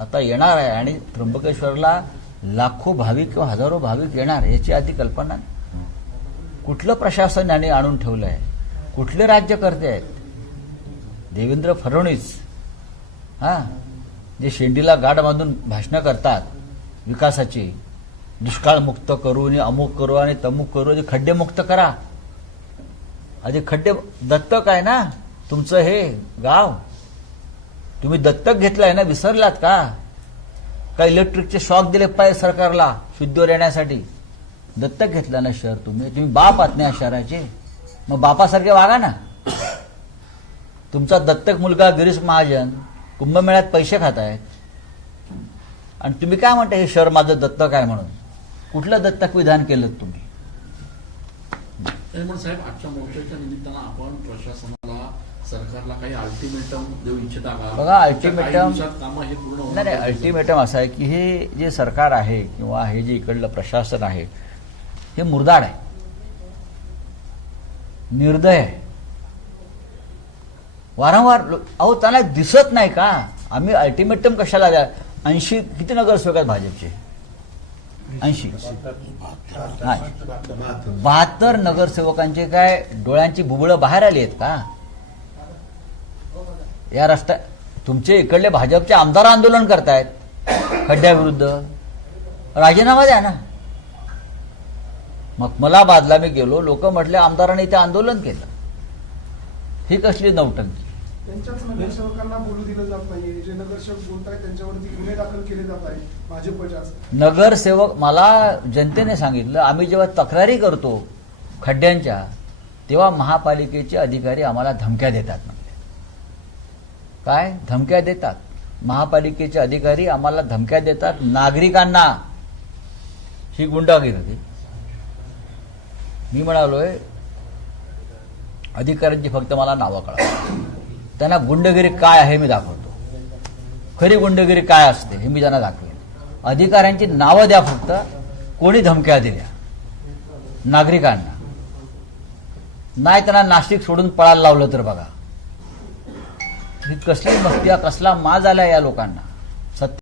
आता येणार आहे आणि त्र्यंबकेश्वरला लाखो भाविक किंवा हजारो भाविक येणार याची आधी कल्पना नाही. कुठलं प्रशासन याने आणून ठेवलं आहे, कुठले राज्यकर्ते आहेत. देवेंद्र फडणवीस जे शेंडीला गाड बांधून भाषणं करतात विकासाची, दुष्काळ मुक्त करू आणि अमुक करू आणि तमुक करू, आणि खड्डे मुक्त करा. आधी खड्डे दत्तक आहे ना तुमचं हे गाव, तुम्ही दत्तक घेतलाय ना, विसरलात का? इलेक्ट्रिकचे शॉक दिले पाहिजे सरकारला शुद्धीवर येण्यासाठी. दत्तक घेतलं ना शहर तुम्ही बाप आहात ना या शहराचे, मग बापासारखे वागा ना. तुमचा दत्तक मुलगा गिरीश महाजन कुंभमेळ्यात पैसे खात आहेत आणि तुम्ही काय म्हणता हे शहर माझं दत्तक आहे म्हणून? कुठलं दत्तक विधान केलं तुम्ही? साहेब, आजच्या मोर्चाच्या निमित्तानं आपण प्रशासनाला, सरकारला काही अल्टिमेटम देऊ इच्छिता का? बघा, अल्टिमेटम कामं हे पूर्ण नाही, अल्टिमेटम असं आहे की हे जे सरकार आहे किंवा हे जे इकडलं प्रशासन आहे हे मुर्दाड आहे, निर्दय आहे. वारंवार अहो त्यांना दिसत नाही का? आम्ही अल्टिमेटम कशाला द्या? 80 किती नगरसेवक आहेत भाजपचे? 80 72 नगरसेवकांचे काय डोळ्यांची बुबळं बाहेर आली आहेत का? या रस्त्या तुमचे इकडले भाजपचे आमदार आंदोलन करतायत खड्ड्याविरुद्ध, राजीनामा द्या ना. मग मला बादला मी गेलो, लोक म्हटले आमदारांनी ते आंदोलन केलं. ही कसली नौटंकी? त्यांच्याच नगरसेवकांना बोलू दिलं जात नाही. जे नगरसेवक बोलतायत त्यांच्यावरती गुन्हे दाखल केले जात आहे भाजपच्याच. नगरसेवक, मला जनतेने सांगितलं, आम्ही जेव्हा तक्रारी करतो खड्ड्यांच्या तेव्हा महापालिकेचे अधिकारी आम्हाला धमक्या देतात. म्हणजे काय धमक्या देतात? महापालिकेचे अधिकारी आम्हाला धमक्या देतात, नागरिकांना. ही गुंडागिरी. मी म्हणालोय अधिकाऱ्यांची फक्त मला नावं कळवा, त्यांना गुंडगिरी काय आहे मी दाखवतो, खरी गुंडगिरी काय असते हे मी त्यांना दाखवेन. अधिकाऱ्यांची नावं द्या फक्त, कोणी धमक्या दिल्या नागरिकांना. नाही त्यांना नाशिक सोडून पळायला लावलं तर बघा. ही कसली मस्ती, कसला माज आला या लोकांना.